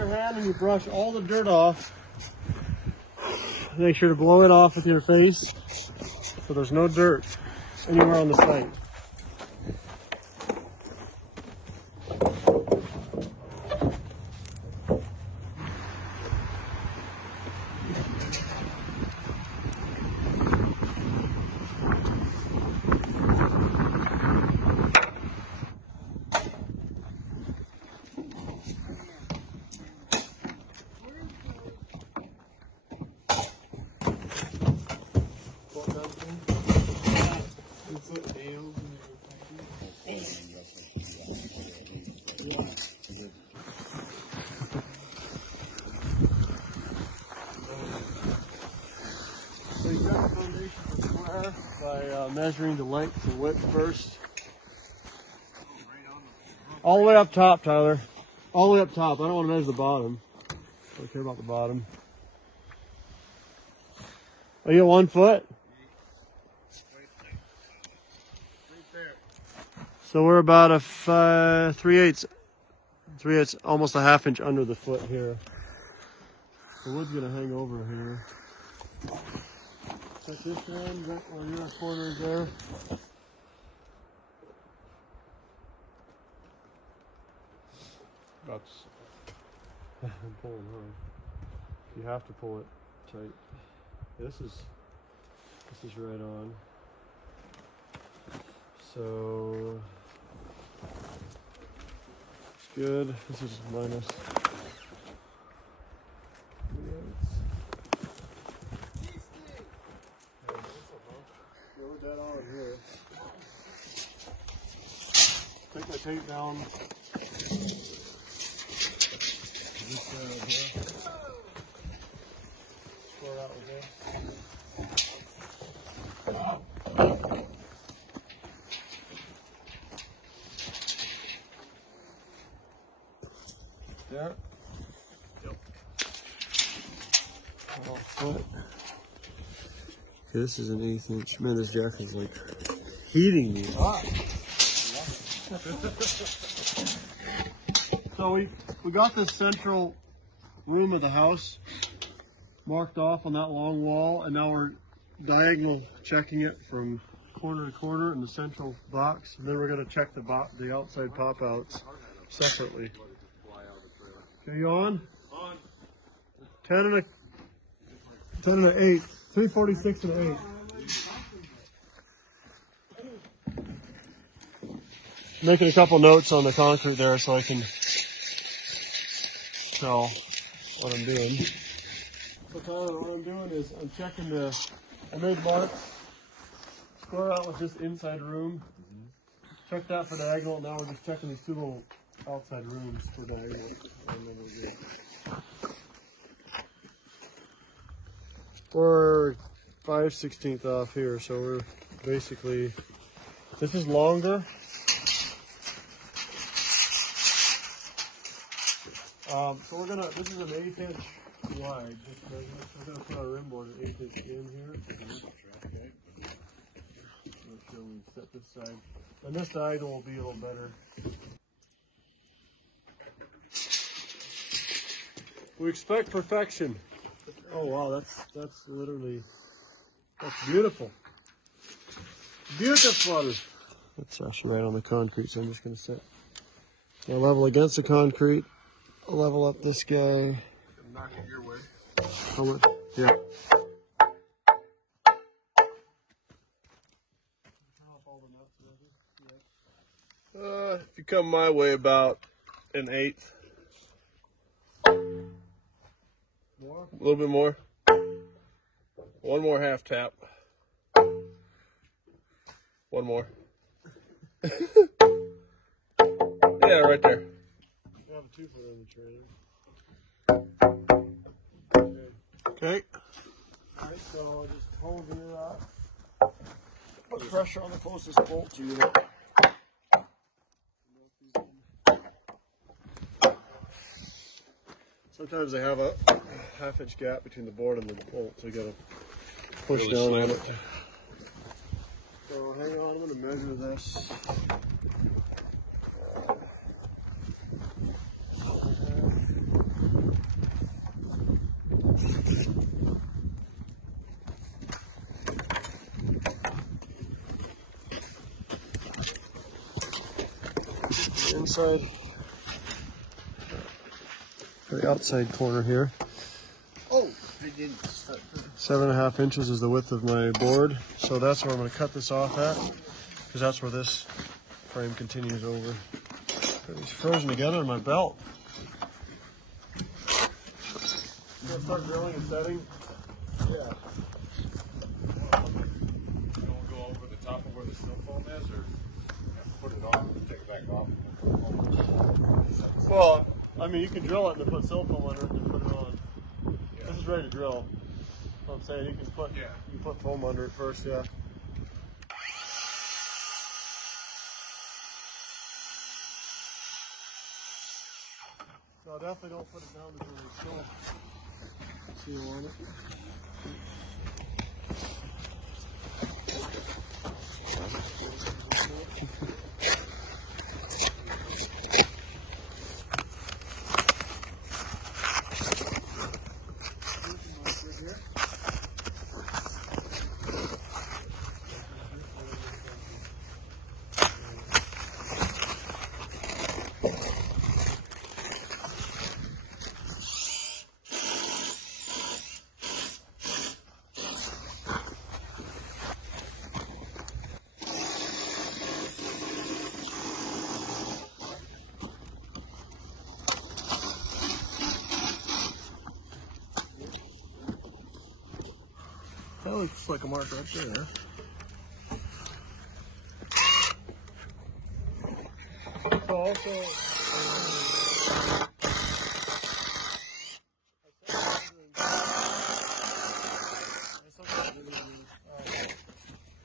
your hand and you brush all the dirt off. Make sure to blow it off with your face so there's no dirt anywhere on the site. So you got the foundation for square by measuring the length and width first. All the way up top, Tyler. All the way up top. I don't want to measure the bottom. I don't care about the bottom. Are you at 1 foot? So we're about a 3/8, almost a 1/2 inch under the foot here. The wood's gonna hang over here. Check this one, right where your corner is there. I'm pulling hard. You have to pull it tight. This is right on. So it's good. This is minus. We're dead on here. Take my tape down. Square out with this. There. Yep. Foot. Okay, this is an 1/8 inch. Man, this jack is like heating me up. So we got this central room of the house marked off on that long wall, and now we're diagonal checking it from corner to corner in the central box, and then we're going to check the outside pop outs separately. Okay, you on? On. 10 and an 8. 346 and an 8. Making a couple notes on the concrete there so I can tell what I'm doing. So Tyler, what I'm doing is I'm checking I made marks, square out with this inside room. Check that for diagonal. Now we're just checking these two little outside rooms for diagonal. We're 5/16 off here, so we're basically, this is longer. So this is an 1/8 inch wide. We're gonna put our rim board an 1/8 inch in here. Okay. Make sure we set this side. And this diagonal will be a little better. We expect perfection. Oh wow, that's literally, that's beautiful. Beautiful. That's actually right on the concrete, so I'm just gonna set my level against the concrete. I'll level up this guy. Knock it your way. How much? Yeah. If you come my way, about an 1/8. More? A little bit more. One more half tap. One more. Yeah, right there. I have a 2 foot in the trailer. Okay. Alright, so just hold it up. Put pressure on the closest bolt to you. Sometimes they have a 1/2 inch gap between the board and the bolt, so you gotta push Really down on slam it. So hang on, I'm gonna measure this. inside, for the outside corner here. Oh, they didn't. 7.5 inches is the width of my board, so that's where I'm going to cut this off at, because that's where this frame continues over. It's frozen together in my belt. Let's start drilling and setting. Yeah. You want to go over the top of where the snow foam is, or put it off and take it back off? Well, I mean, you can drill it and then put sill foam under it and then put it on. Yeah. This is ready to drill. So I'm saying you can put foam under it first, yeah. No, definitely don't put it down until there's still seal on it. That looks like a mark right there. So also,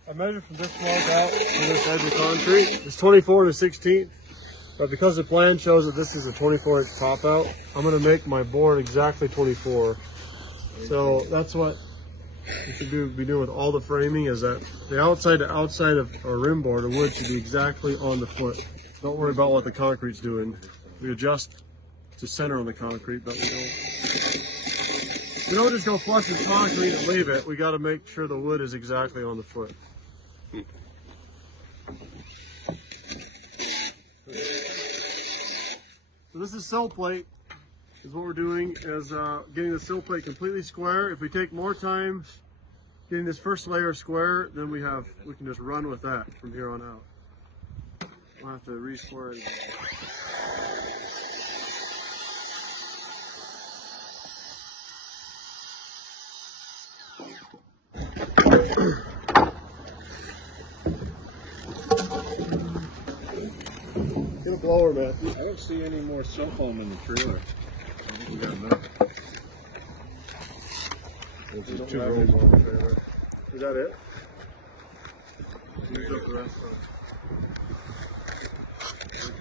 I measured from this log out to this edge of concrete. It's 24 1/16, but because the plan shows that this is a 24-inch pop out, I'm going to make my board exactly 24. So that's what you should be doing with all the framing, is that the outside to outside of a rim board or wood should be exactly on the foot. Don't worry about what the concrete's doing. We adjust to center on the concrete, but we don't just go flush with concrete and leave it. We got to make sure the wood is exactly on the foot. So this is sill plate. Is what we're doing is getting the sill plate completely square. If we take more time getting this first layer square, then we can just run with that from here on out. We'll have to re-square it. Get a blower, man. I don't see any more cell foam in the trailer. I think we got enough. There's two rolls on the trailer. Is that it? Use up the rest of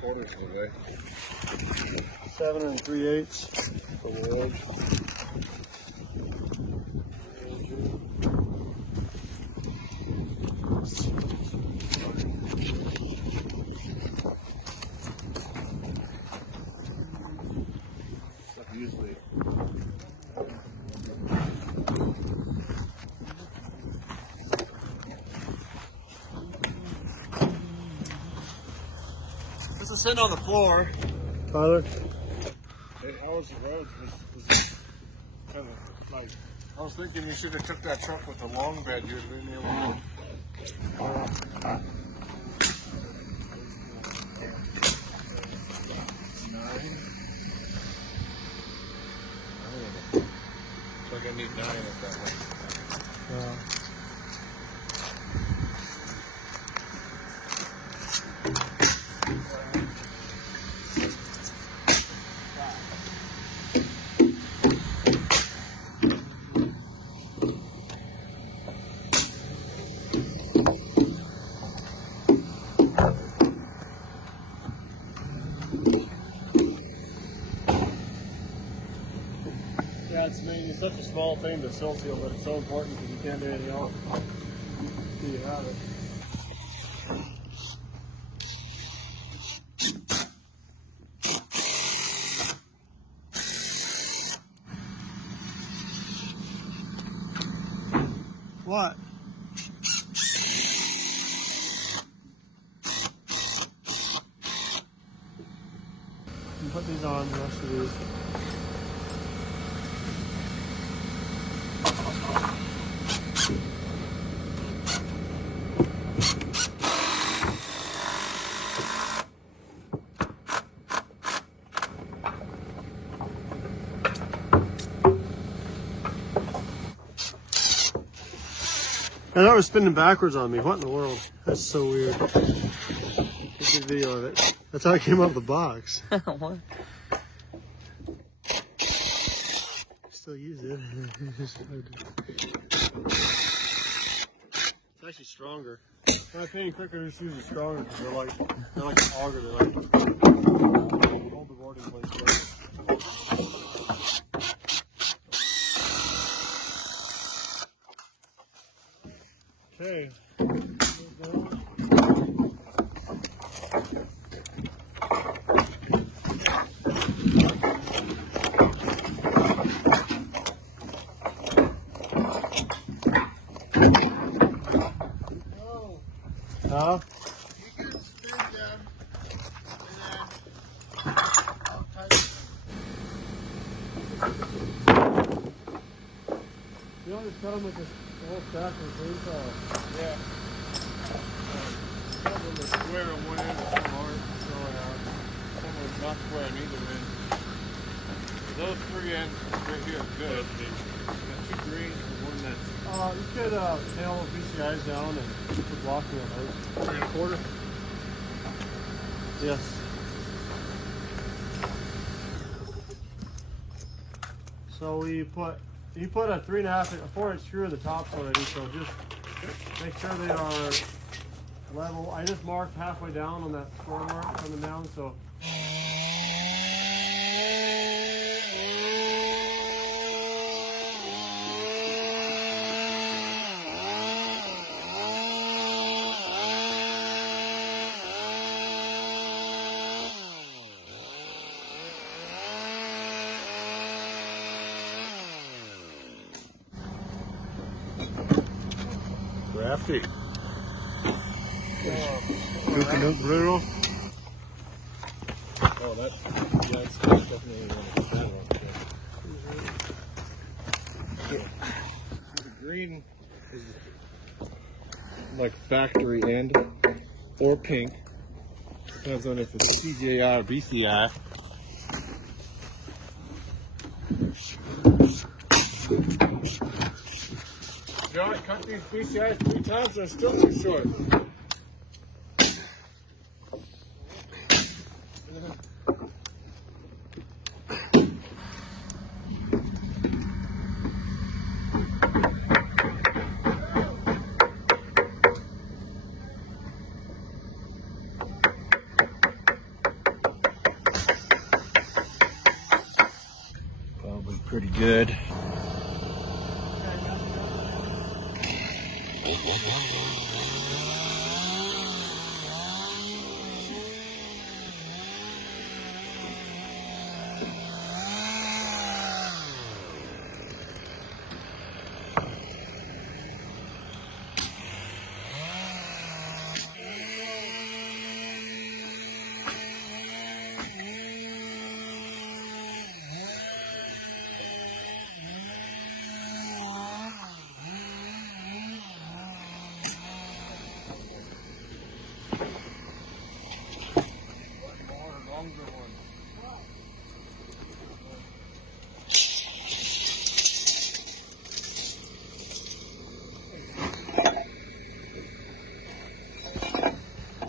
3/4 of the way. 7 3/8 for the edge. Usually. This is sitting on the floor. Tyler? Hey, how was the roads? Was it kind of like, I was thinking you should have took that truck with the long bed. You would have been able to. So I need 9 of that one. Yeah, it's such a small thing to sill seal, but it's so important because you can't do anything else until you have it. What? can put these on, the rest of these. And that was spinning backwards on me. What in the world? That's so weird. Take a video of it. That's how it came out of the box. What? Still use it. It's actually stronger. When I paint quicker, just use it stronger because they're like an auger. They're like hold the board in place. Okay. Huh? You can spin them and then tighten You don't just cut them with this whole stack of chainsaw. Yeah. Some of them are square on one end and some aren't. So, some of them not square on either end. Those three ends right here are good. You got two greens and one that's You could nail VCIs down and put blocking on those. 3 1/4. Yes. So you put a 3.5 a 4-inch screw in the tops already. So just make sure they are level. I just marked halfway down on that score mark coming down. So. Crafty. Coconut brittle. Oh, that's definitely one of the bad ones. The green is like factory end or pink. Depends on if it's CJI or BCI. John, cut these BCIs 3 times, they're still too short. Probably pretty good.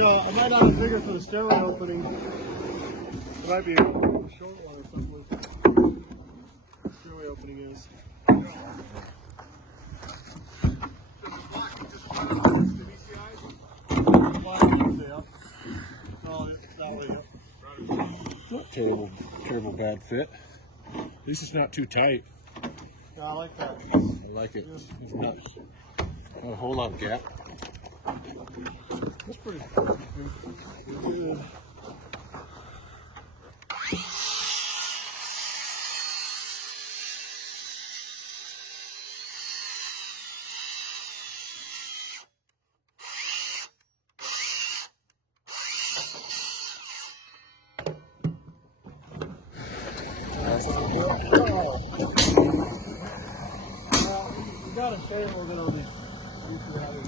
I might not have figured for the stairway opening. It might be a short one or something with the stairway opening is. Not terrible bad fit. At least it's not too tight. Yeah, I like that. I like it. It's not a whole lot of gap. That's pretty good. Okay, we're gonna be used to having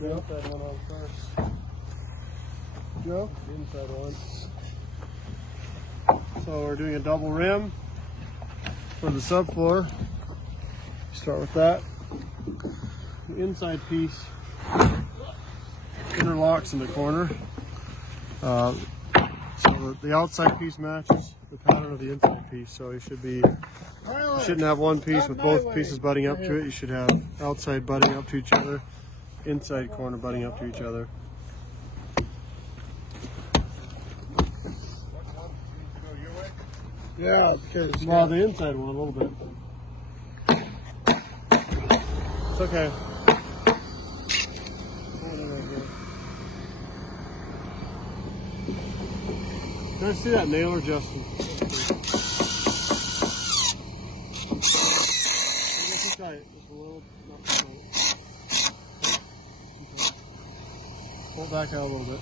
the inside one on first. Joe? The inside one. So we're doing a double rim for the subfloor. Start with that. The inside piece interlocks in the corner. So the outside piece matches the pattern of the inside piece. So you shouldn't have one piece with both pieces butting up to it. You should have outside butting up to each other, inside corner butting up to each other. Yeah, because Well, the inside one a little bit. It's okay. Can I see that nailer, Justin? Just tight, just a little, not too tight. Pull it back out a little bit.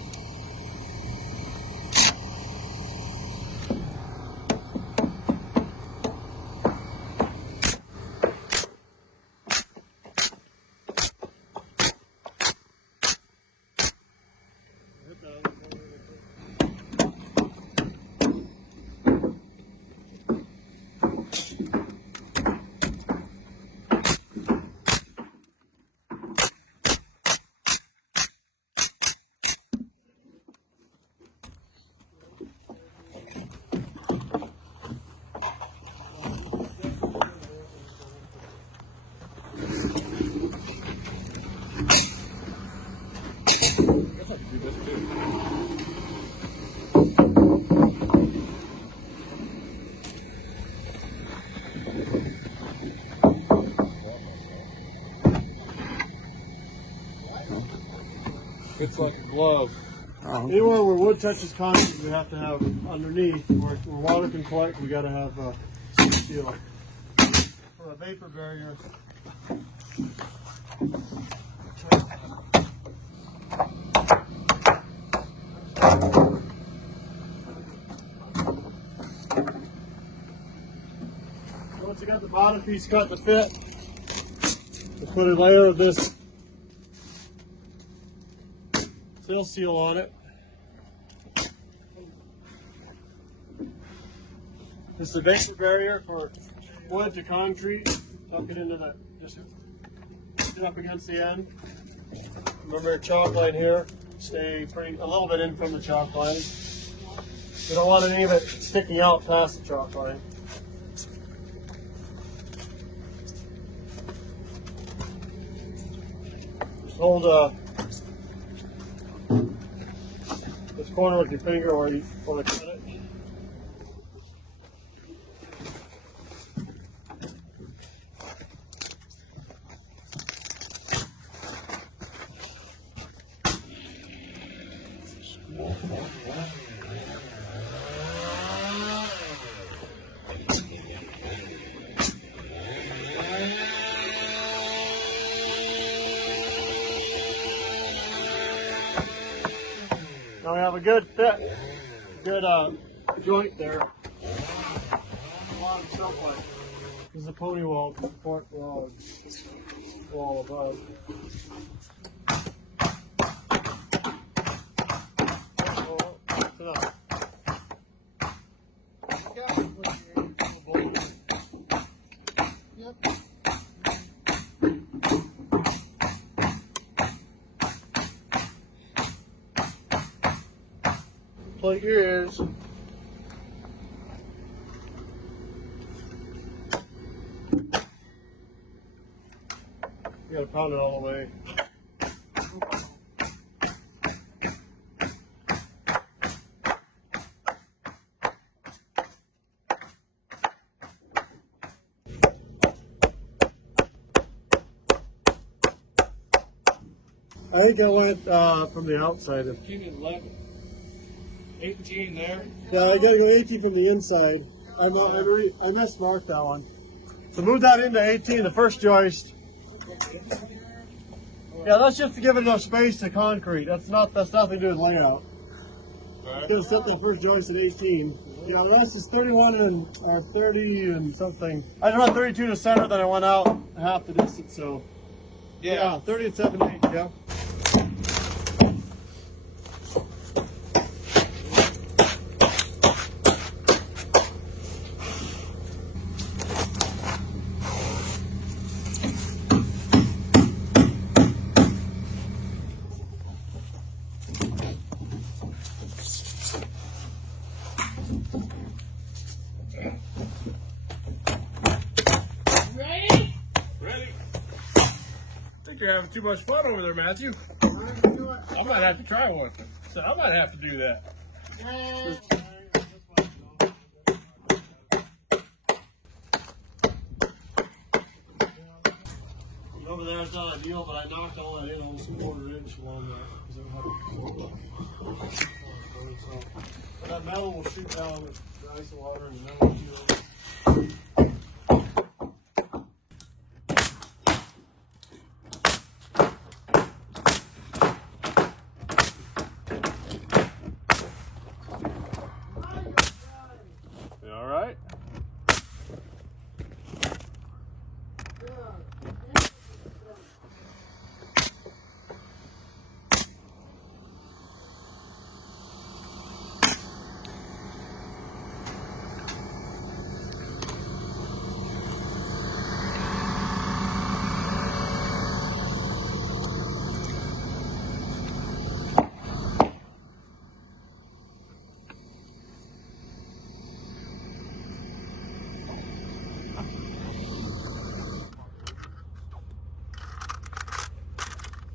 It's like a glove. Anywhere where wood touches concrete, we have to have underneath, where water can collect, we got to have steel. For a vapor barrier, once you got the bottom piece cut to fit, we put a layer of this fill seal on it. This is a vapor barrier for wood to concrete. Tuck it into the, just get up against the end. Remember your chalk line here. Stay a little bit in from the chalk line. You don't want any of it sticking out past the chalk line. Just hold this corner with your finger where you want to cut it. Now we have a good fit, good joint there. Bottom shelf pipe. This is a pony wall to support the wall above. That's enough. Yep. Plug your ears. You gotta pound it all the way. I think I went from the outside. 18 and 11. 18 there. Yeah, I gotta go 18 from the inside. I mismarked that one. So move that into 18, the first joist. Yeah, that's just to give it enough space to concrete. That's nothing to do with layout. Right. Just set that first joist at 18. Yeah, that's just 31 or 30 and something. I run 32 to center, then I went out half the distance. So yeah 30 and 7, 8. Yeah. Ready? I think you're having too much fun over there, Matthew. I might have to try one. So I might have to do that. Over there it's not ideal, but I knocked all that in almost a quarter-inch along there. So that metal will shoot down with the ice and water and the metal will shoot over. You all right?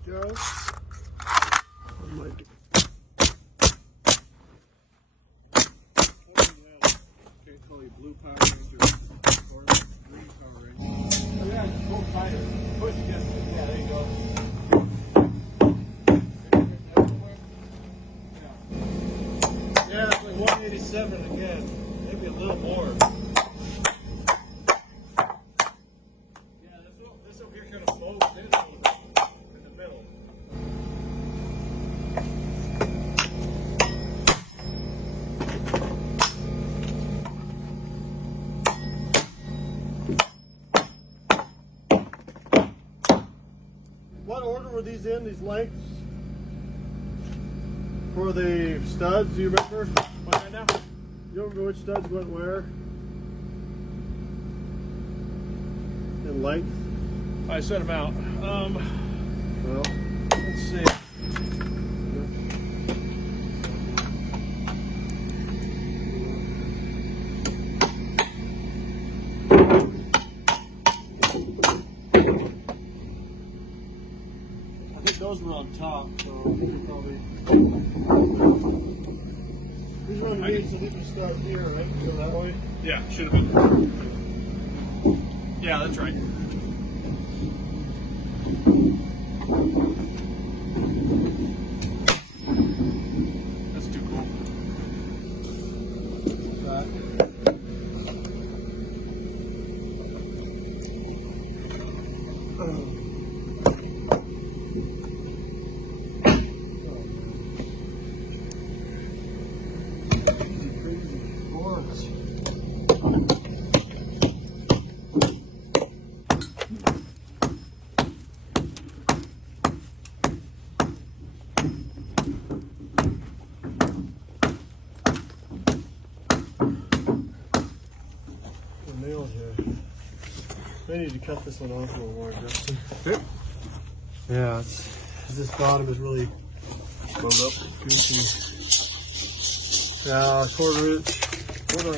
Joe? Can't call you Blue Power Ranger or Green Power Ranger. Oh yeah, just pull tighter. Push against it. Yeah, there you go. Yeah, it's like 187 again. Maybe a little more. Yeah, this over here kind of folds in the middle. What order were these in, these lengths? For the studs, do you remember? What right now? You remember which studs went where? In length? I set them out. Well, Let's see. I think those were on top, so we could probably. These were on these, so they can start here, right? Go that way. Yeah, should have been. Yeah, that's right. That's too cool. Nailed here. I need to cut this one off a little more, Justin. Yep. Yeah, this bottom is really goofy. Yeah, quarter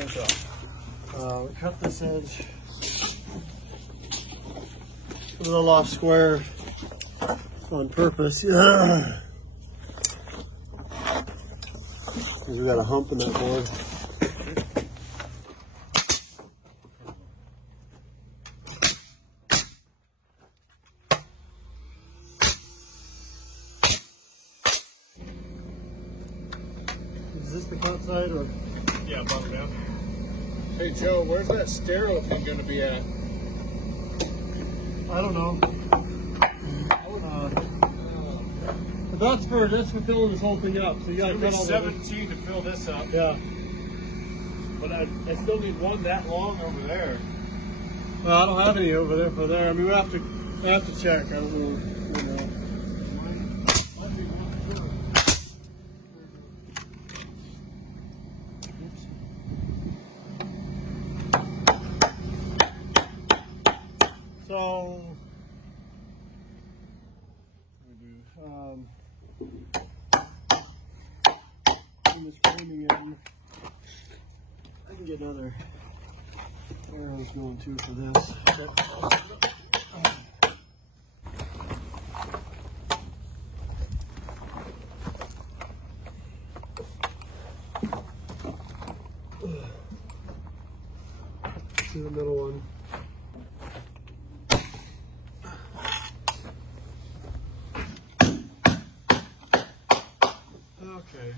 inch off. Cut this edge a little off square on purpose. Yeah. We got a hump in that board. this the cut side or? Yeah, bottom down. Hey Joe, where's that stair opening going to be at? I don't know. But that's for filling this whole thing up. So you got to cut all the 17 to fill this up. Yeah. But I still need one that long over there. Well, I don't have any over there for there. I mean, we have to check. I don't know. You know. So, in this framing end, I can get another arrows going too for this. To the middle one. Okay.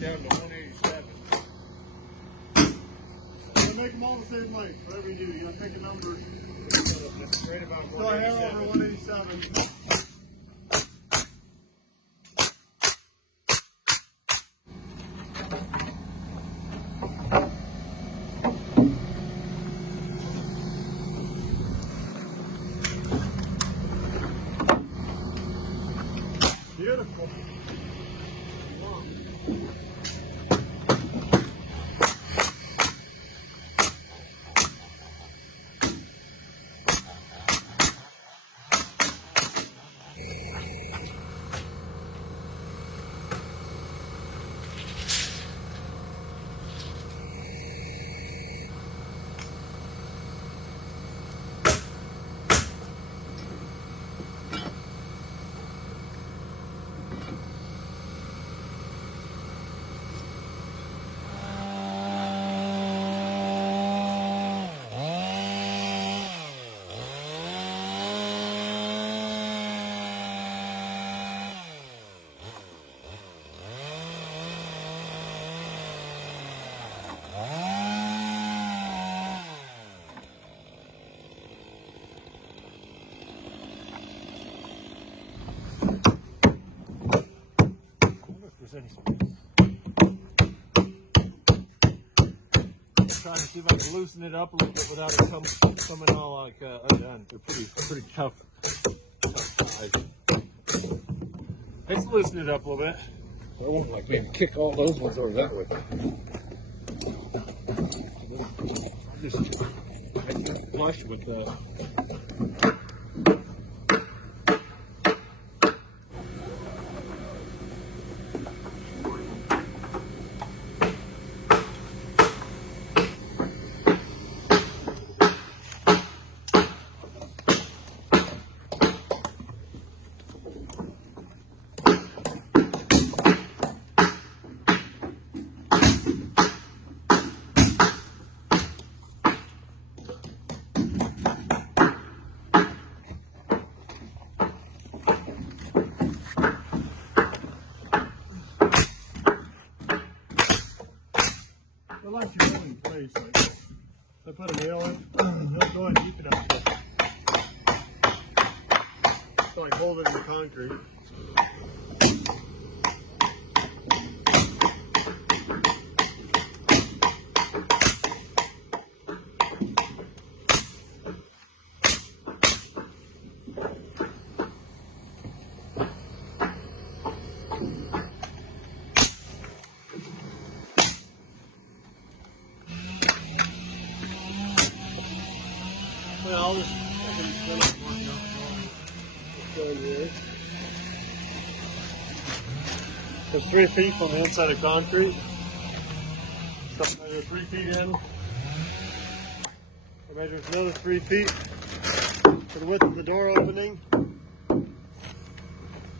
Down to 187. Make them all the same length, whatever you do. You gotta pick a number. Just straight about So I have over 187. Beautiful. Trying to see if I can loosen it up a little bit without it coming all like undone. They're pretty tough. Let's loosen it up a little bit. I won't like maybe kick all those ones over that way. Just flush with the. Unless you go in place, like if I put a nail in, they'll go ahead and keep it up there. So like hold it in the concrete. I'll just go in here. It's 3 feet from the inside of concrete. So I measure 3 feet in. I measure another 3 feet for the width of the door opening.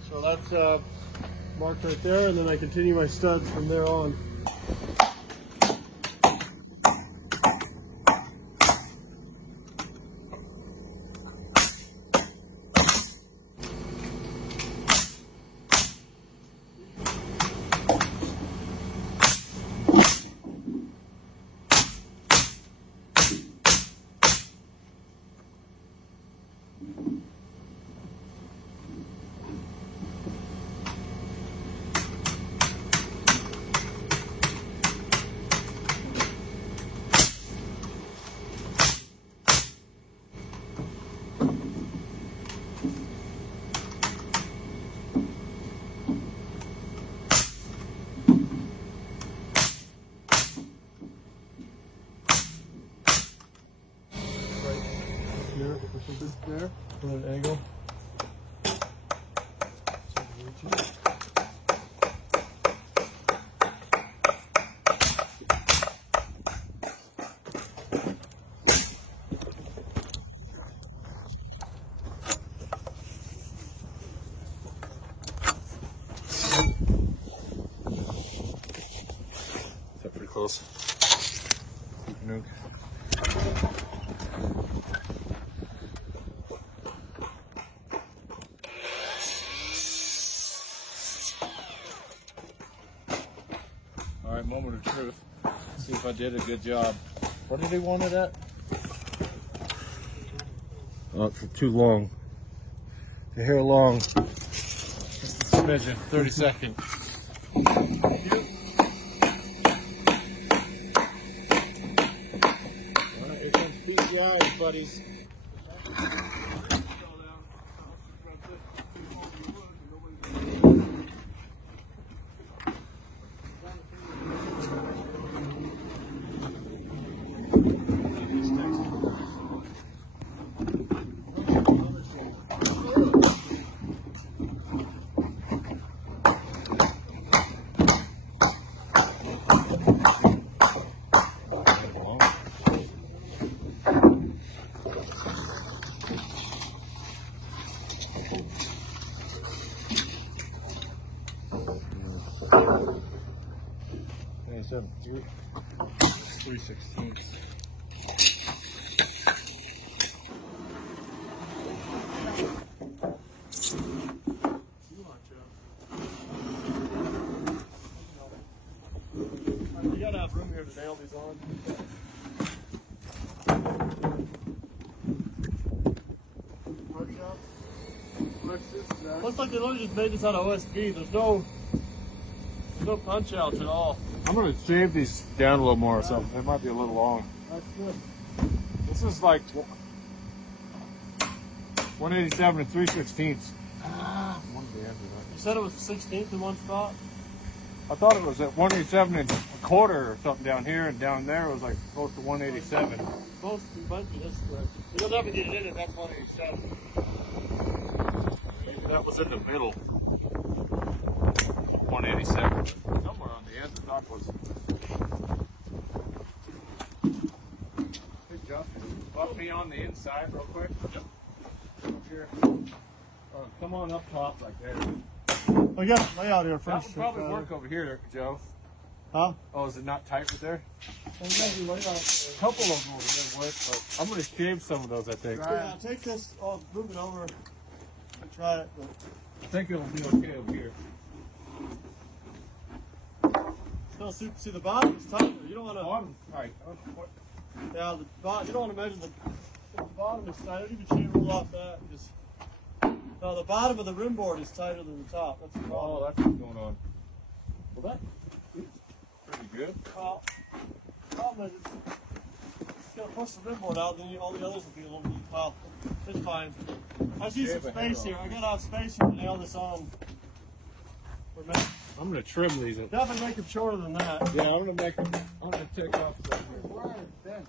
So that's marked right there, and then I continue my studs from there on. Here, push it there, put an angle. Is that pretty close? Nuke. All right, moment of truth. See if I did a good job. What did he want it at? Oh, for too long. The hair long. Just a smidgen. 30 seconds. Here comes PCI, buddies. Yeah, 3/16. You gotta have room here to nail these on. Looks like they literally just made this out of OSB. There's no punch outs at all. I'm gonna shave these down a little more or something. They might be a little long. That's good. This is like 187 and 3/16. You said it was 16th in one spot? I thought it was at 187 and a quarter or something down here, and down there it was like close to 187. Both might be this correct. You'll never get it in if that's 187. That was in the middle. 187. Somewhere on the end, the top was. Good job. Buff me on the inside real quick. Yep. Up here. Come on up top like there. We got a layout here That first. would probably work over here, Joe. Huh? Oh, is it not tight right there? We got the layout there. A couple of them over there work, but I'm going to shave some of those, I think. Yeah, take this, move it over and try it. But I think it'll be okay over here. still see the bottom is tighter. You don't want to. Bottom, right. Yeah, the bottom. You don't want to measure the bottom is tighter. You can shave all off that. Just no, the bottom of the rim board is tighter than the top. That's the problem. Oh, that's what's going on. Well, that Pretty good. problem is it's gonna push the rim board out. Then all the others will be a little bit. Well, it's fine. I just need some space here. I gotta have space here to nail this on. I'm going to trim these. Definitely make them shorter than that. Yeah, I'm going to make them. I'm going to take off some here.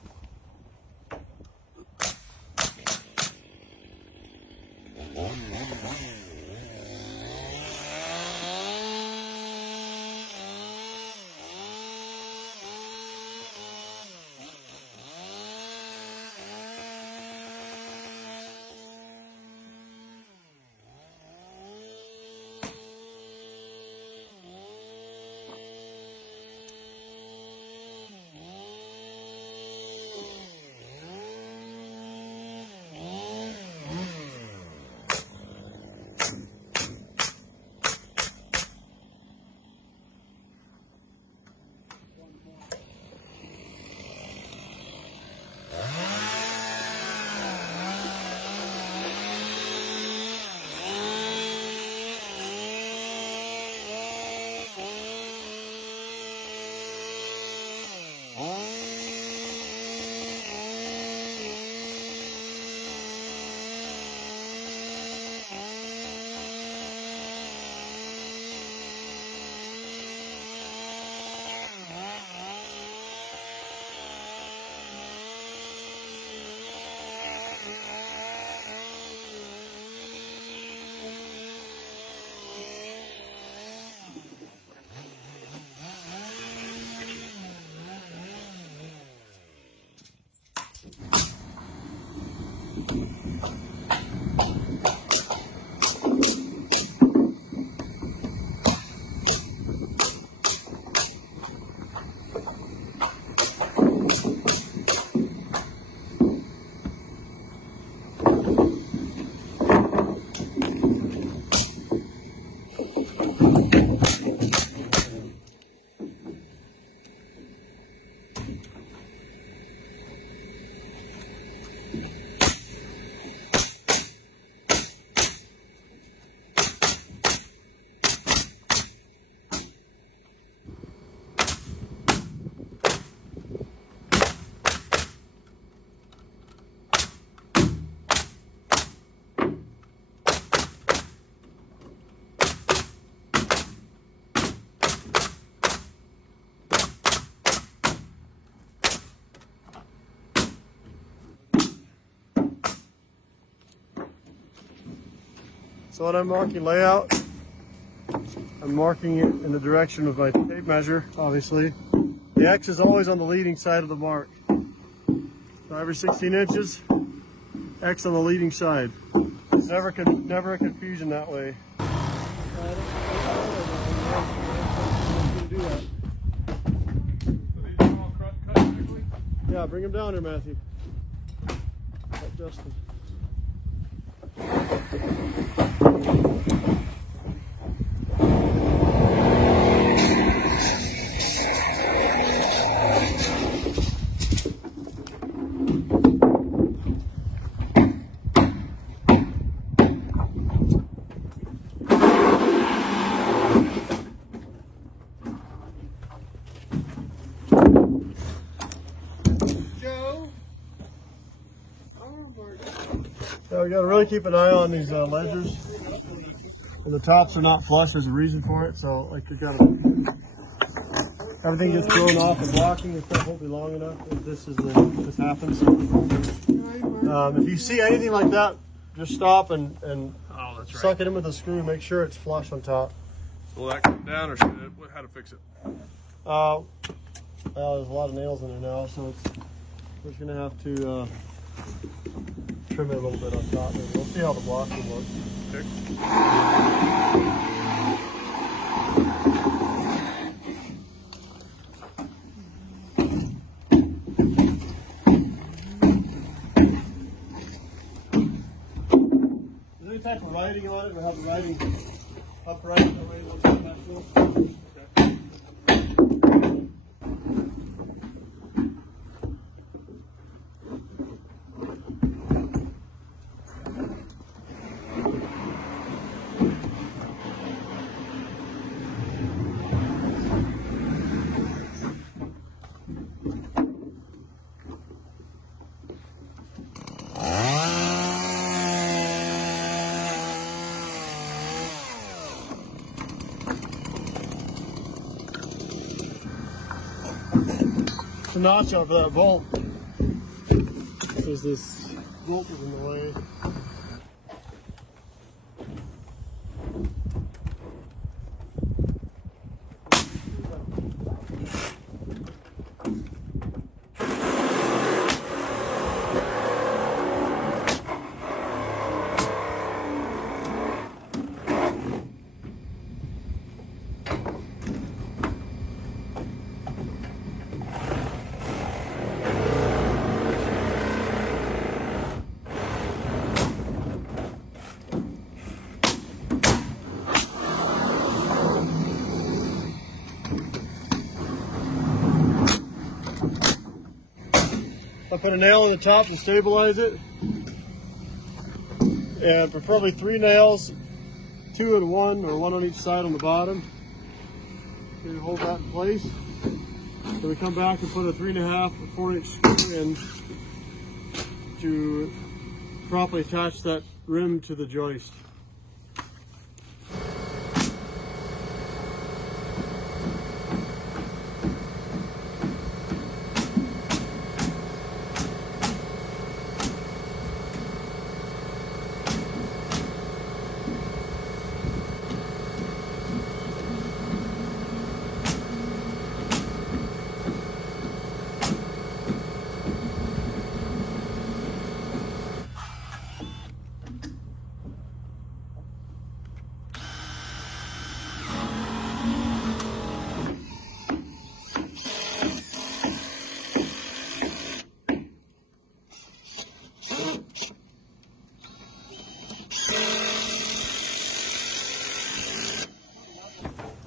So when I'm marking layout, I'm marking it in the direction of my tape measure, obviously. The X is always on the leading side of the mark. So every 16 inches, X on the leading side. Never a confusion that way. Yeah, bring him down here, Matthew. Help Justin. Yeah, we got to really keep an eye on these ledgers. And the tops are not flush. There's a reason for it. So, like, you got to, everything gets thrown off and blocking and stuff won't be long enough. If this happens. If you see anything like that, just stop and suck it in with a screw. Make sure it's flush on top. Will that come down, or should it, how to fix it? Well, there's a lot of nails in there now, so we're just gonna have to trim it a little bit on top. And we'll see how the blocking works. Okay. Is there any type of writing on it? We have the writing upright. The way it looks like that too. The notch out for that bolt because this bolt is in the way. I put a nail in the top to stabilize it, and preferably 3 nails, 2 in one or 1 on each side on the bottom. To hold that in place. Then we come back and put a 3.5 or 4-inch screw in to properly attach that rim to the joist.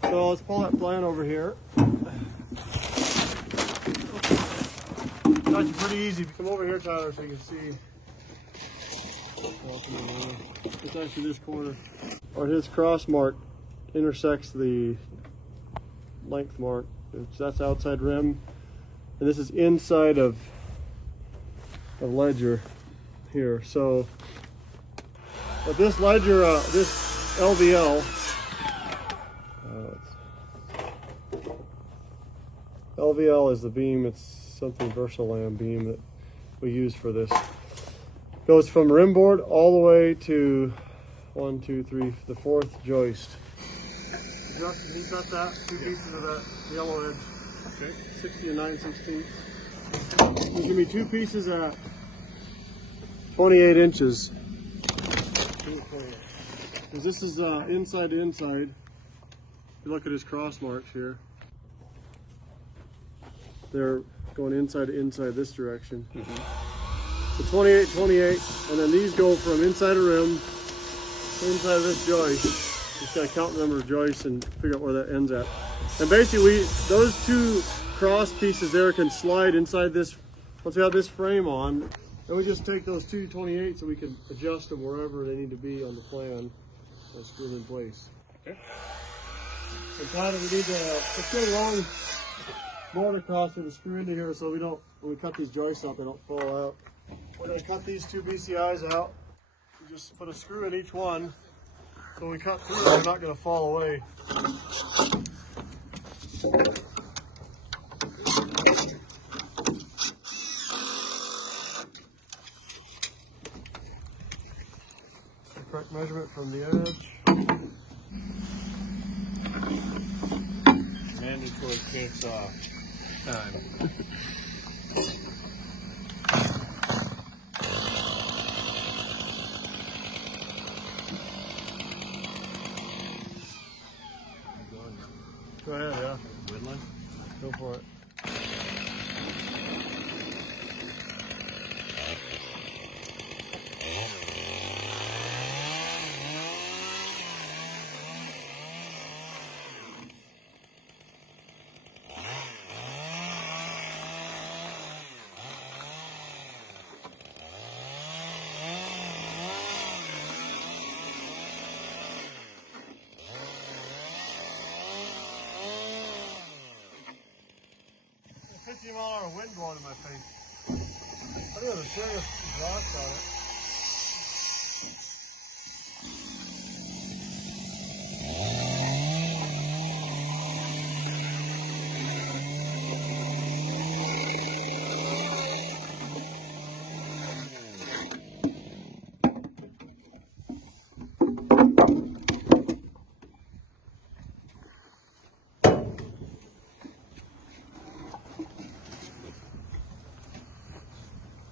So let's pull that plan over here. It's actually pretty easy. If you come over here, Tyler, so you can see. It's actually this corner. Or his cross mark intersects the length mark. That's outside rim. And this is inside of ledger here. So, but this ledger, this LVL, LVL is the beam. It's something Versalam beam that we use for this. Goes from rim board all the way to 1, 2, 3, the 4th joist. Justin, you got that? 2 pieces of that yellow edge. Okay. 60 and 9/16. You give me 2 pieces at 28 inches. Because this is inside to inside. If you look at his cross marks here, they're going inside to inside this direction. So 28, 28, and then these go from inside a rim to inside of this joist. Just gotta count the number of joists and figure out where that ends at. And basically, those 2 cross pieces there can slide inside this. Once we have this frame on, then we just take those 2 28s and we can adjust them wherever they need to be on the plan and screw them in place. Okay. And Tyler, we need to, let's get a long board across with a screw into here so we don't, when we cut these joists up, they don't fall out. We're going to cut these 2 BCIs out. We just put a screw in each one so when we cut through them, they're not going to fall away. The correct measurement from the edge. Mandatory kicks off time. Go ahead, yeah. Woodland. Go for it. $50 wind blowing in my face. I think there's a serious exhaust on it.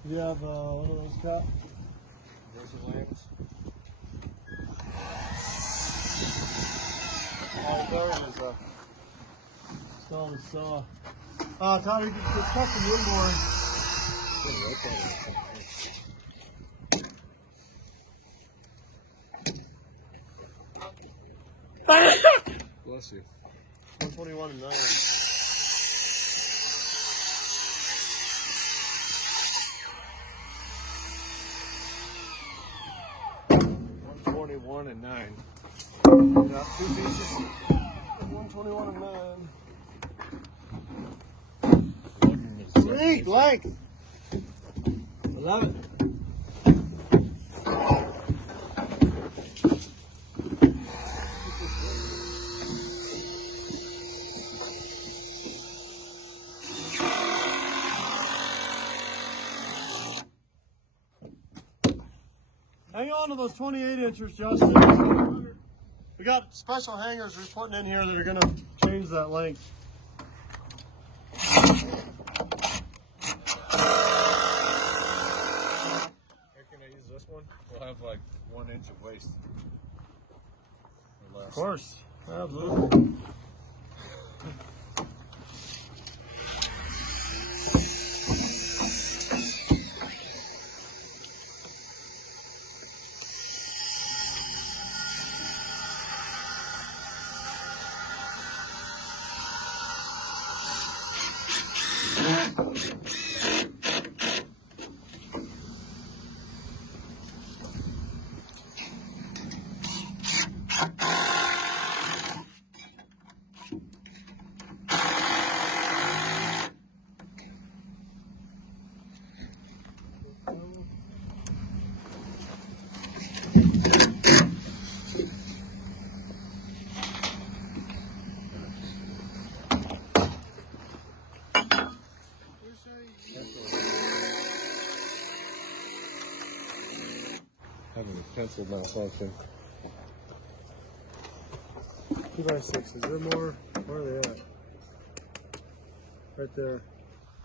You have one of those cut? Versus lamps. Oh, there it is. Still on the saw. Tommy, just cut some wood board. Bless you. 121 and 9. 121 and 9. Yeah, 2 pieces. 121 and 9. Sweet length. I love it. Hang on to those 28 inches, Justin. We got special hangers we're putting in here that are going to change that length. Can I use this one? We'll have like 1 inch of waste. Or less. Of course, absolutely. Having a pencil malfunction. 2x6s. Is there more? Where are they at? Right there.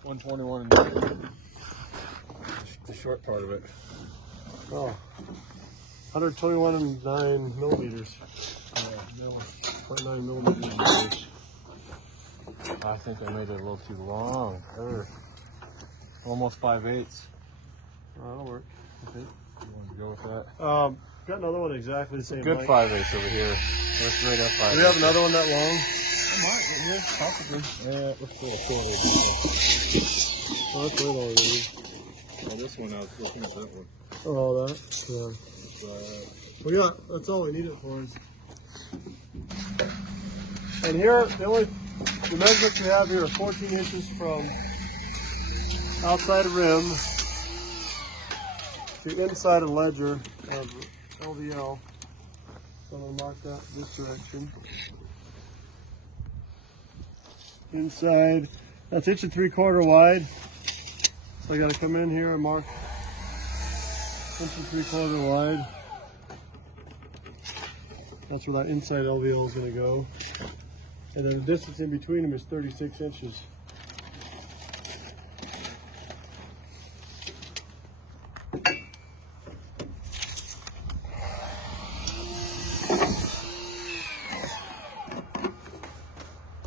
121 and 9. The short part of it. Oh. 121 and 9 millimeters. 0.9 millimeters. I think I made it a little too long. Almost 5/8. That'll work, I think. You want to go with that? Got another one exactly the same Good length. 5/8 over here. Let's rate up 5/8. Do we have another one that long? Yeah, possibly. Yeah, let's go to 4/8. Oh, that's right already. Oh, this one, I was looking at that one. Oh, that? Yeah. We got, that's all we need it for. And here, the measurements we have here are 14 inches from outside of rim to inside of ledger of LVL. So I'm going to mark that this direction. Inside, that's 1 3/4 wide. So I got to come in here and mark 1 3/4 wide. That's where that inside LVL is going to go. And then the distance in between them is 36 inches.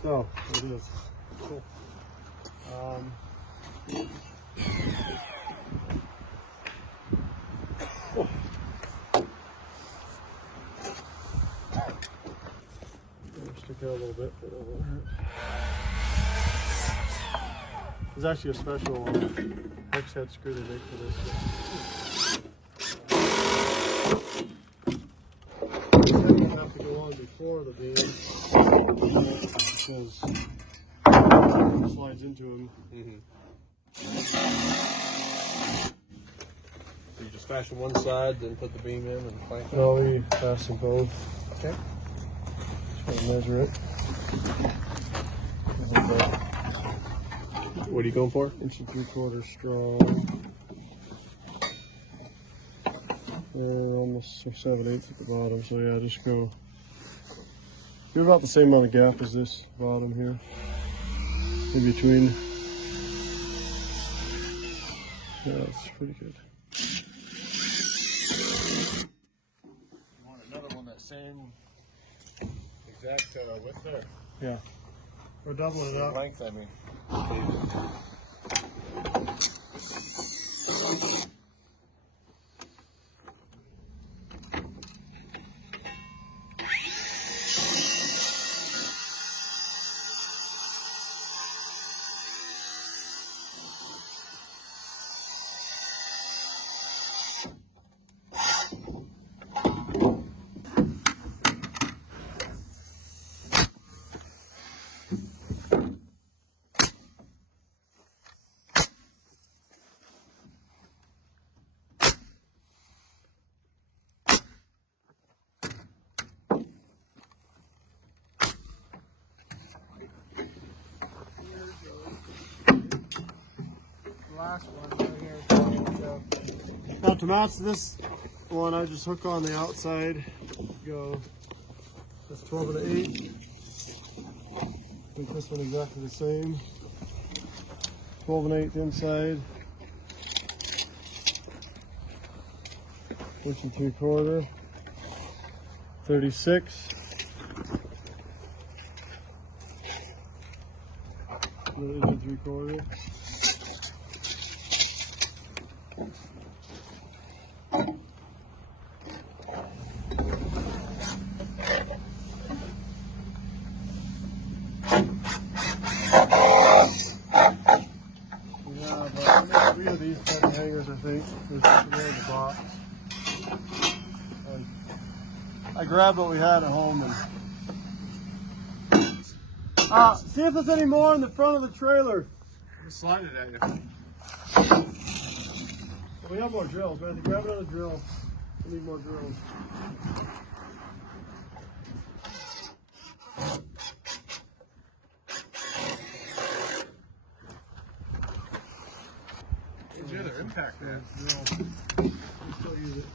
So, there it is. Cool. Stick out a little bit, but it won't hurt. There's actually a special hex head screw they make for this. You have to go on before the beam because it slides into them. So you just fasten one side, then put the beam in and clank it? No, we fasten both. Okay. Just gotta measure it. What are you going for? 1 3/4 strong. And almost 7/8 at the bottom. So yeah, just go. You're about the same amount of gap as this bottom here. In between. Yeah, that's pretty good. You want another one that same exact width there? Yeah. We're doubling it up. Length, I mean. last one right here. So, Now to match this one, I just hook on the outside. Go. That's 12 and an 8. Make this one exactly the same. 12 and 8 inside. 1 3/4. 36. Another 1 3/4. We have 3 of these type of hangers, I think. There's 3 in the box. I grabbed what we had at home and see if there's any more in the front of the trailer. I'm sliding it at you. We have more drills. We have to grab another drill. We need more drills. Where's the other impact at? Drill. We still use it.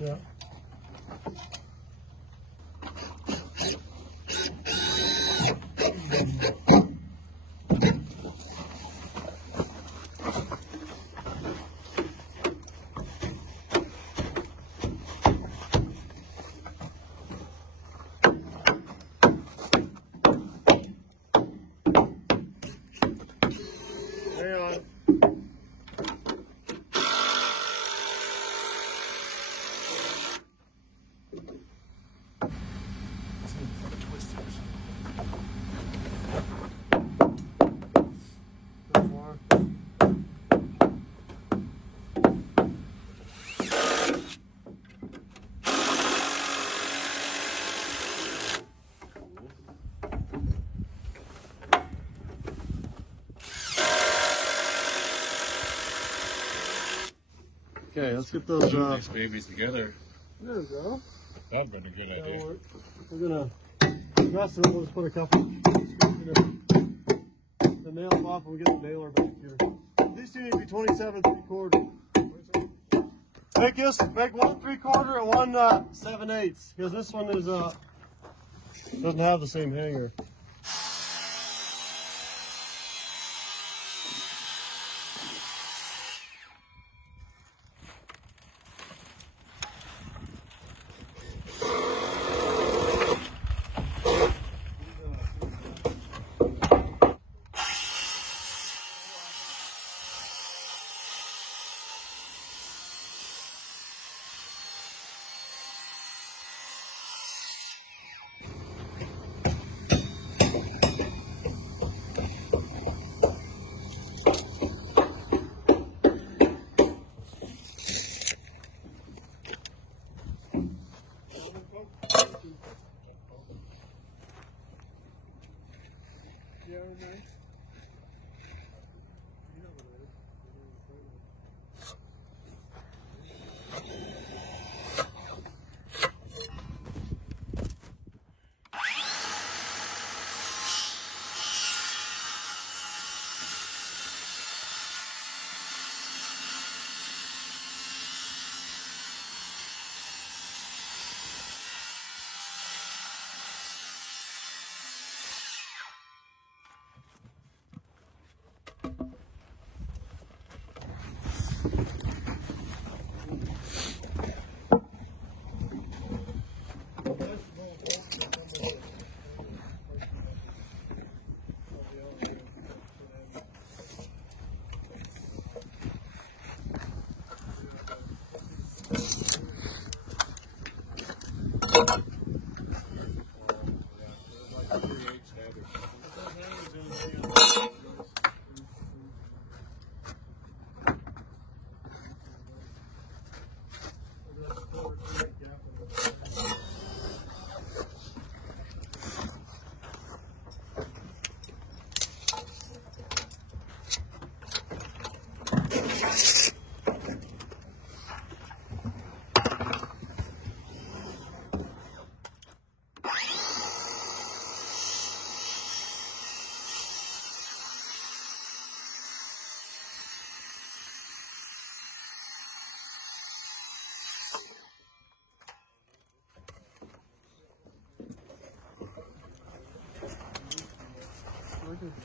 Yeah. Hang on. More. Okay, let's get those. These babies together. There we go. That'd been a good That'll idea. work. We're gonna rest it. We'll just put a couple the nails off and we get the nailer back here. These two need to be 27 3/4. Make 1 3/4 and 1 7/8 because this one is doesn't have the same hanger. down there?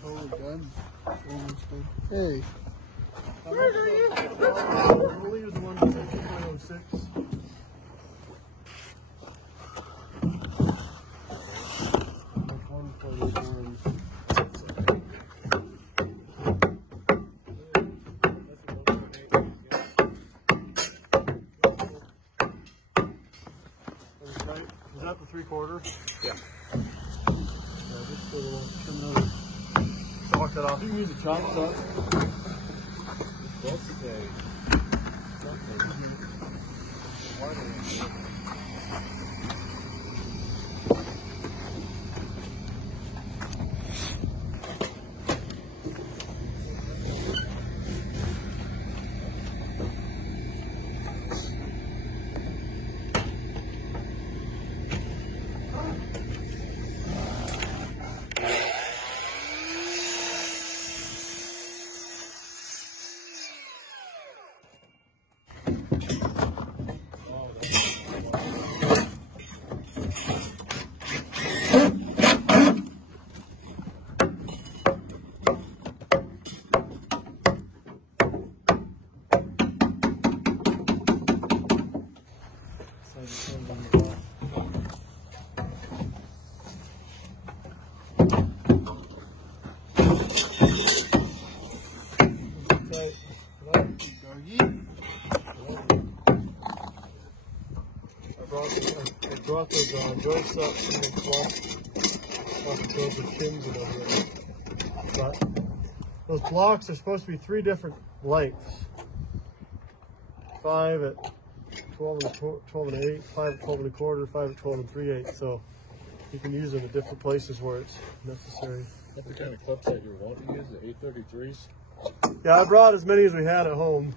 Totally done. Almost done. Hey. I believe the one from 2.06. Is that the 3/4? Yeah. Just put a little trim another. Knock that off. You can use a chop saw. That's I brought those joints up and then those with shims and everything. But those blocks are supposed to be 3 different lengths. 5 at 12 and 8, 5 at 12 1/4, 5 at 12 3/8. So you can use them at different places where it's necessary. the kind of clips that you're wanting to use, the 833s. Yeah, I brought as many as we had at home.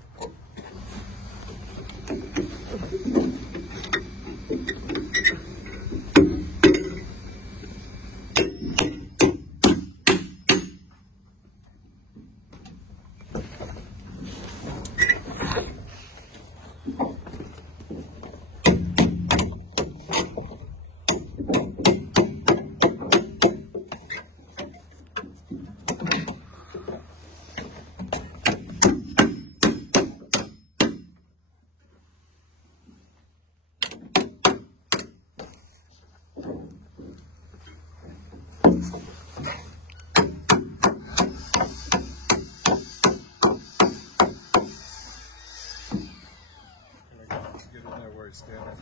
Get in there where he's standing.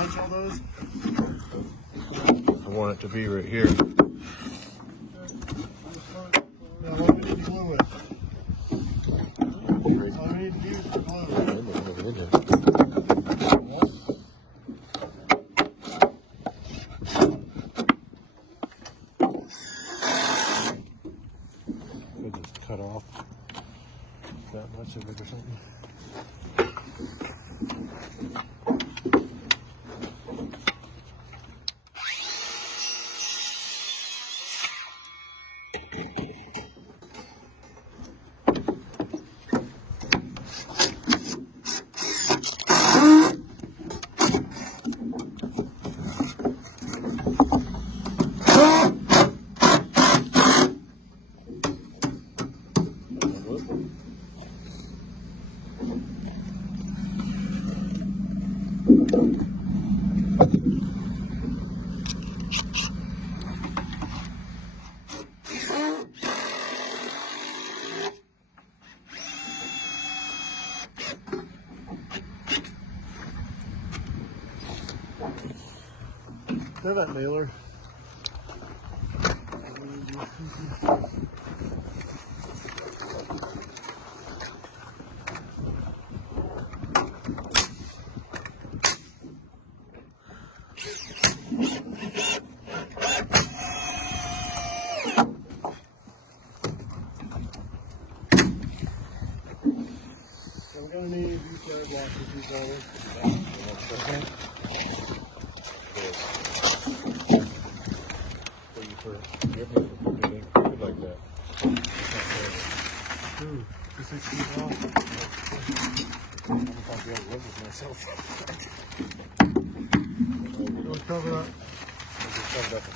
punch all those? I want it to be right here. Now, what do we need to glue with? All we need to use the glue. Could just cut off that much of it or something. Have that nailer. We're gonna need these guard blockers, these on it. Like that. Ooh, this is too long. I don't know if I'll be able to live with myself. We'll cover up. I just covered up a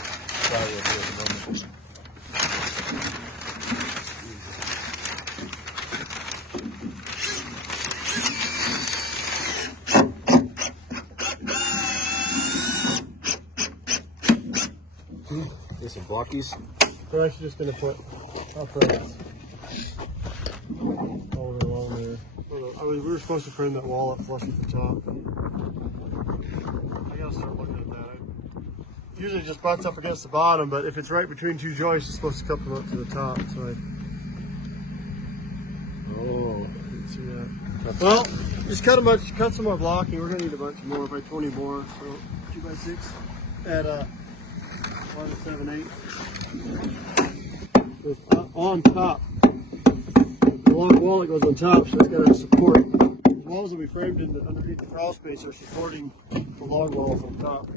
plywood here at the moment. There's some blockies. We're actually just gonna put uprights all the way along there. We were supposed to frame that wall up flush with the top. I gotta start looking at that. Usually it just butts up against the bottom, but if it's right between two joists, it's supposed to cup them up to the top. So Oh. didn't see that. Well, just cut some more blocking. We're gonna need a bunch more, by 20 more. So 2x6 at 1 7/8. On top. The long wall that goes on top, so it's got to support. The walls that we framed underneath the crawl space are supporting the long walls on top.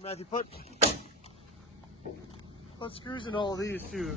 Matthew, put screws in all of these too.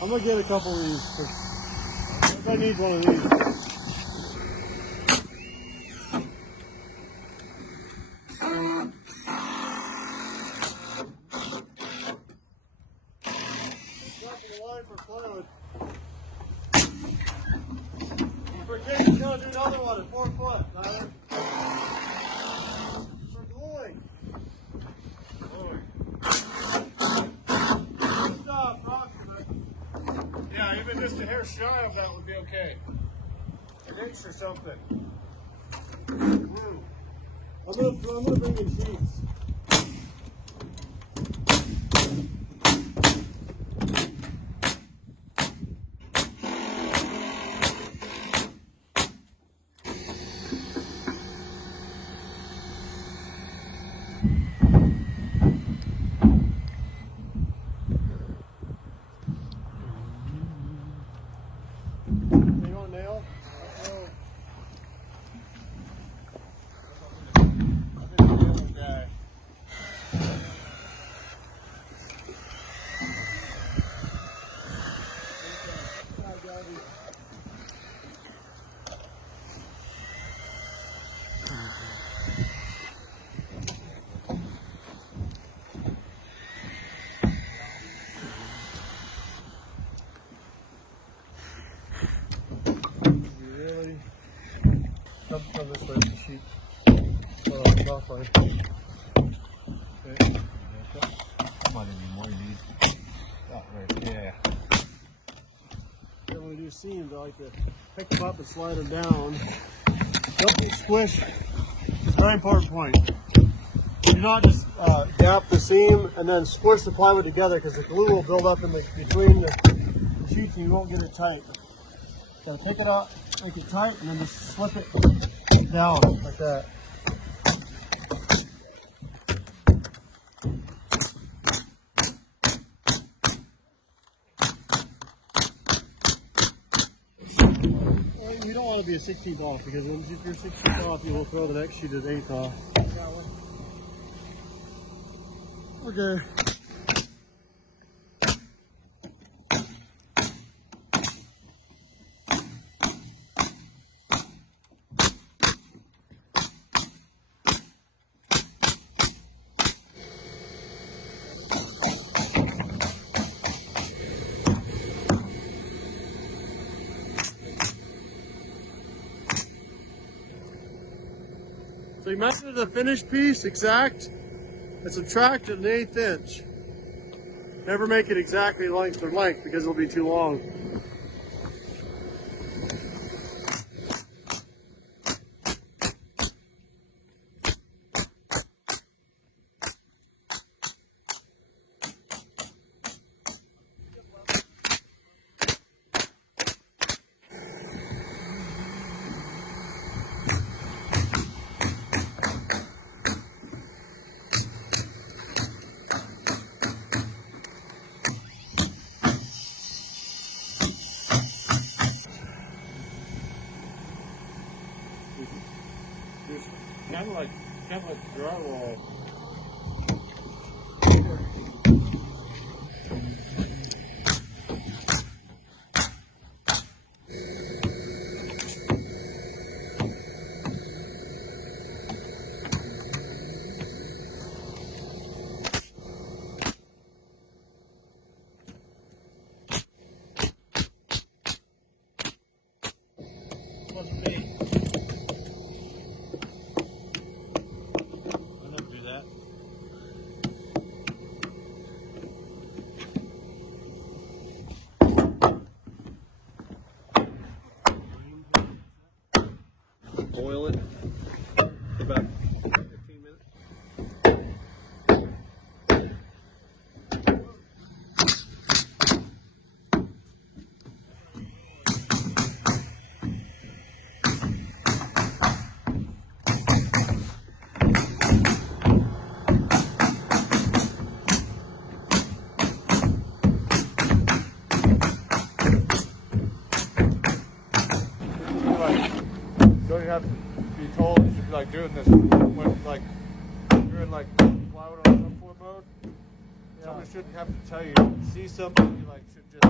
I'm gonna get a couple of these. 'Cause I need one of these. Dropping the line for fluid. For kids, you gotta do another one at 4 foot, Tyler. For gluing. Stop, approximate. Yeah, even just a hair shy of that would be okay. An inch or something. Glue. I'm gonna bring in sheets. You want a nail? Really? Come this way with the sheet. Soft line. Okay. Come on, any more you need. Oh, right. Yeah. Then when we do seams, I like to pick them up and slide them down. Don't be squish. It's a very important point. Do not just gap the seam and then squish the plywood together because the glue will build up in between the sheets and you won't get it tight. Gotta pick it up, make it tight, and then just slip it down like that. You don't want to be a 16th off because if you're 16th off, you will throw the next sheet at 8th off. Okay. So you measure the finished piece exact and subtract an 1/8 inch. Never make it exactly length for length because it'll be too long. Kind of like drywall. What's me? I don't do that. Boil it for about 15 minutes. Don't you have to be told you should be like doing this when like you're in like plywood on subfloor mode? Somebody shouldn't have to tell you. See something, you like should just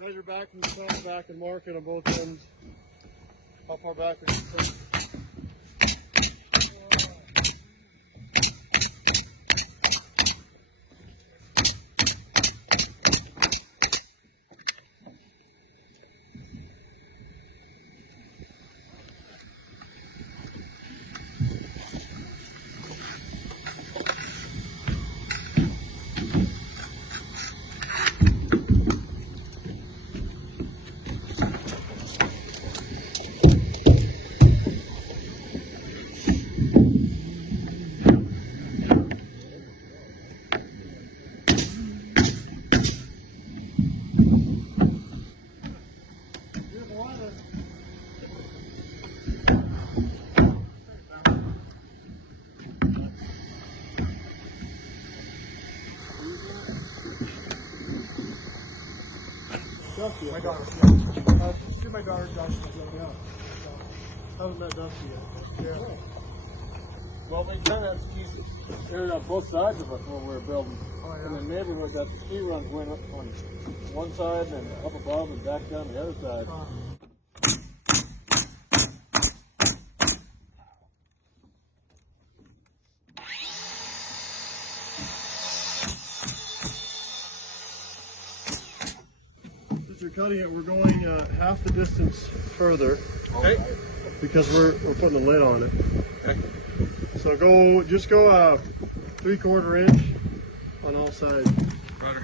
Measure back from the front, back and mark it on both ends. How far back we can put. My daughter. Give my daughter Dusty. Yeah. Haven't met Dusty yet. Yeah. Well, we kind of have skis area on both sides of us when we were building. Oh, yeah. In the neighborhood, that the ski runs went up on one side and up above and back down the other side. Since we're cutting it, we're going half the distance further. Okay. Because we're putting a lid on it. Okay. So just go 3/4 inch on all sides. Roger.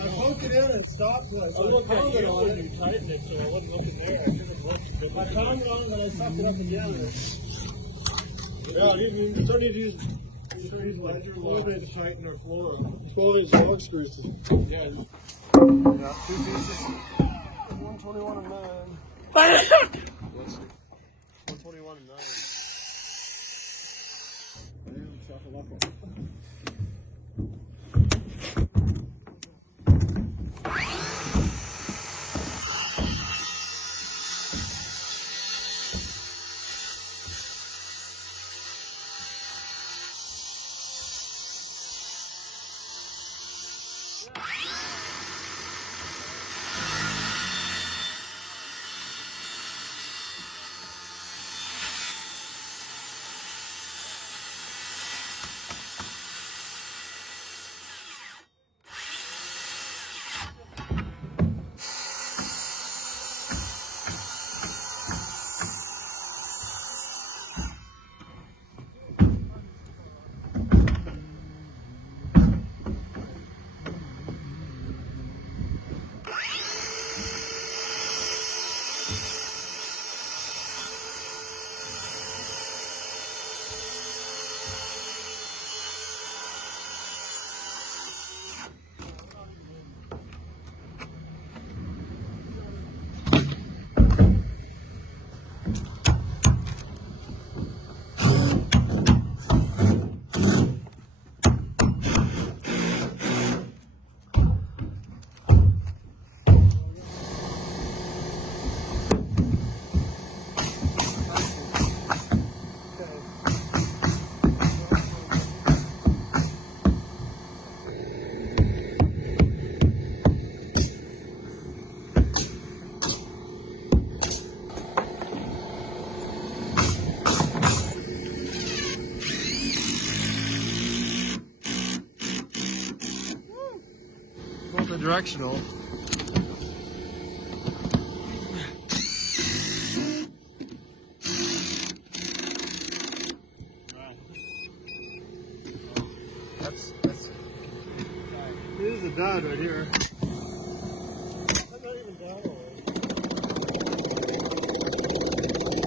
I poked it in and stopped it. So I pounded on it and tightened it so I wasn't looking there. I should have looked. I pounded on it and I sucked it up again. Yeah, you still need to use like 12-inch tighten or floor. 12-inch log screws. Yeah. 2 pieces. 121 and 9. 121 and 9. Damn, shuffle up. directional. That's Here's the dad right here. I'm not even down already.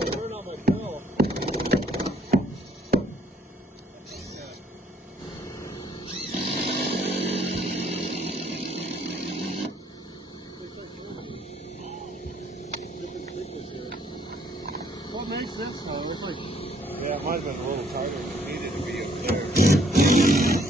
Turn on my bill. What makes this though? It's like Yeah, it might have been a little tighter than it needed to be up there.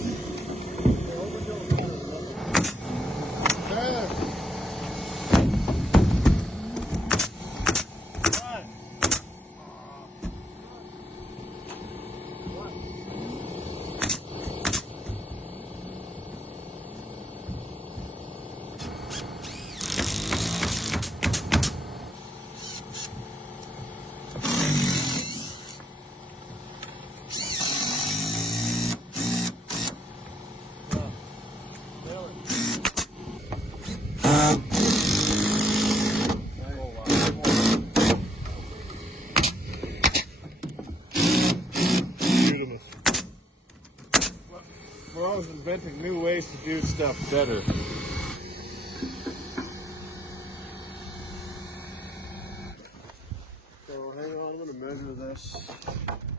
We're always inventing new ways to do stuff better. So hang on, I'm gonna measure this.